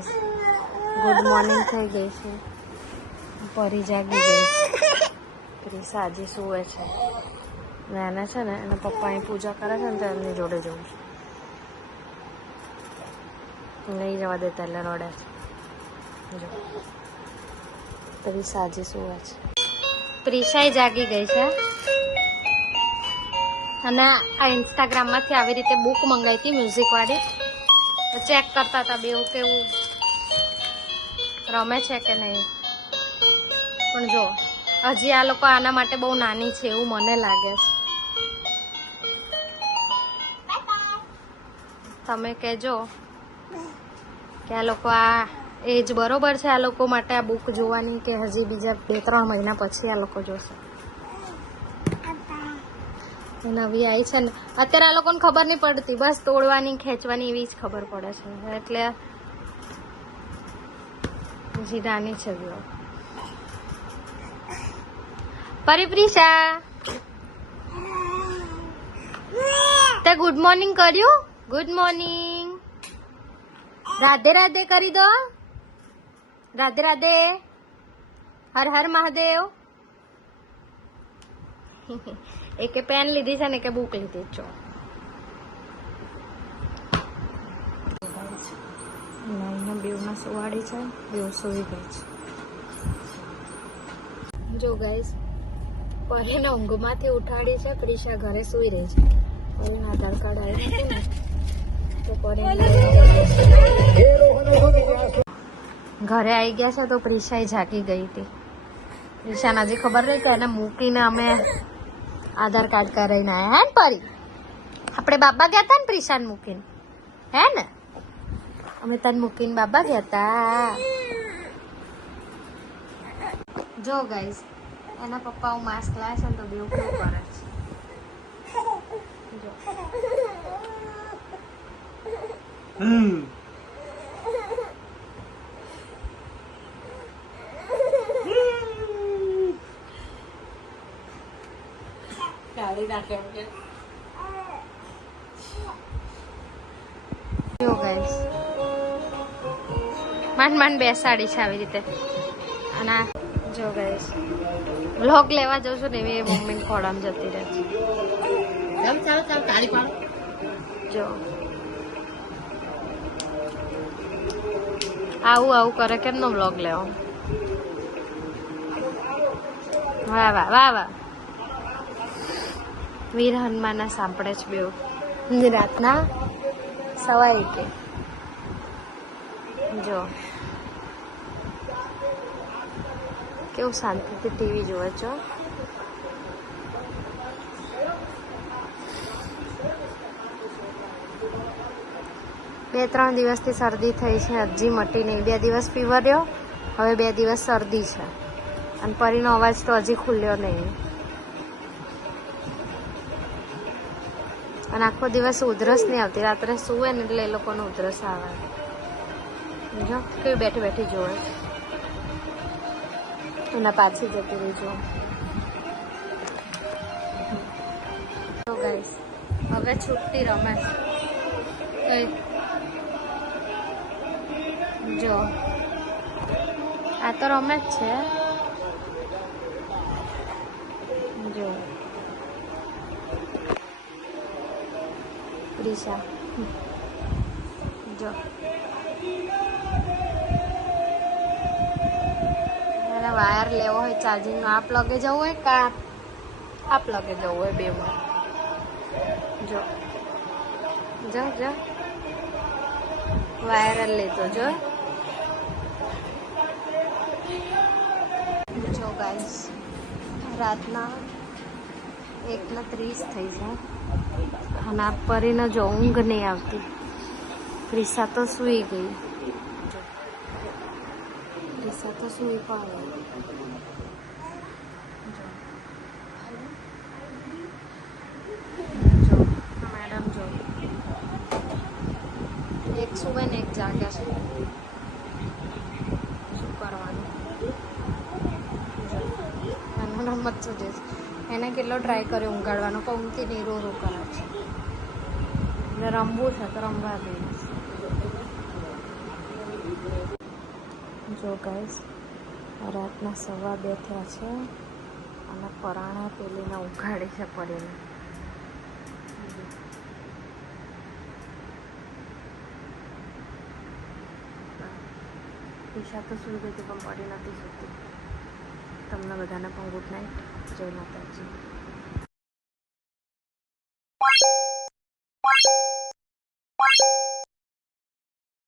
Good morning થઈ ગઈ છે. પરી જાગી ગઈ. ક્રિશા હજી સુવે છે. નાના છે ને એના પપ્પા અહીં પૂજા કરે છે ને તો એમની જોડે જવું છે. નહીં જવા દેતા એટલે રડે છે. જો ક્રિશા હજી સુવે છે. પ્રિશાઈ જાગી ગઈ છે અને આ ઇન્સ્ટાગ્રામમાંથી આવી રીતે બુક મંગાવી હતી મ્યુઝિકવાળી. ચેક કરતા હતા બેવું કેવું રમે છે કે નહીં. પણ જો હજી આ લોકો આના માટે બહુ નાની છે એવું મને લાગે છે. તમે કહેજો કે આ લોકો આ એજ બરોબર છે આ લોકો માટે આ બુક જોવાની કે હજી બીજા 2-3 મહિના પછી આ લોકો જોશે. નવી આવી છે ને અત્યારે આ લોકોને ખબર નહીં પડતી, બસ તોડવાની ખેંચવાની એવી જ ખબર પડે છે. એટલે હજી નાની છે. પરિપ્રિશા તે ગુડ મોર્નિંગ કર્યું? Good morning. રાધે રાધે કરી દો. રાધે રાધે. હર હર મહાદેવ. એકે પેન લીધી છે ને કે બુક લીધી છો. બેવના સુવાડી છે, બેવ સુઈ ગઈ છે. જો ગાઈસ પરીને ઊંઘમાંથી ઉઠાડી છે. ક્રિશા ઘરે સુઈ રહી છે. પરીને આધાર કાર્ડ આવી હતું ને તો પરીને ઘરે આવી ગયા છે તો પ્રિશાઈ જાગી ગઈ હતી. પ્રિશાને હજી ખબર નહીં કે એને મૂકીને અમે આધાર કાર્ડ કરાવીને આવ્યા. હે ને પરી? આપણે બાબા ગયા હતા ને પ્રિશાને મૂકીને, હે ને? અમે તને મૂકીને બાબા ગયા હતા. જો ગાઈસ એના પપ્પા હું માસ્ક લાવે છે ને તો બેવ કેવું કરે છે. જો જો ગાઈસ માંડ બેસાડી છે આવી રીતે. અને જો ગાઈસ વ્લોગ લેવા જાઉં છું ને એવી મમ્મી ખોડામાં જતી રહે છે. જો આવું કરે કેમનો વ્લોગ લેવો? વાહ વાહ વાહ વાહ. વીર હનુમાનના સાંભળે છે બેવ રાતના 1:15. જો કેવું શાંતિથી ટીવી જોવે છો. બે 3 દિવસથી શરદી થઈ છે, હજી મટી નહીં. 2 દિવસ ફીવર રહ્યો, હવે 2 દિવસ શરદી છે. અને પરીનો અવાજ તો હજી ખુલ્યો નહીં. અને આખો દિવસ ઉધરસ નહીં આવતી. રાત્રે સુવે ને એટલે એ લોકોને ઉધરસ આવે. જો કેવી બેઠી બેઠી જોવે. એના પાછી જતી રહી. જો ગાઈસ હવે છૂટતી રમે છે. જો આ તો રમે જ છે. જો પ્રિશા જો એને વાયર લેવો હોય ચાર્જિંગનો, આ પ્લગે જવું હોય કા આ પ્લગે જવું હોય, બેમાં. જો જો જો વાયર લીધો. જો ગાઈસ રાતના 1:30 થઈ છે અને આ પરીને જો ઊંઘ નહીં આવતી. પ્રિશા તો સૂઈ ગઈ. પ્રિશા તો સૂઈ પડે. જો મેડમ જો એક સુવે ને એક જાગે છે. શું કરવાનું? એનો નંબર શું છે? એને કેટલો ટ્રાય કર્યો ઊંઘાડવાનો પણ ઊંઘતી નહીં, રો કરે છે. એટલે રમવું છે તો રમવા દઈશ. જો ગાઈસ રાતના 2:15 થયા છે અને પરાણા પેલીને ઉઘાડે છે પરીને. ઈશા તો સુઈ ગઈ હતી પણ પરી નથી સૂતી. તમને બધાને પણ ગુડ નાઇટ. જય માતાજી.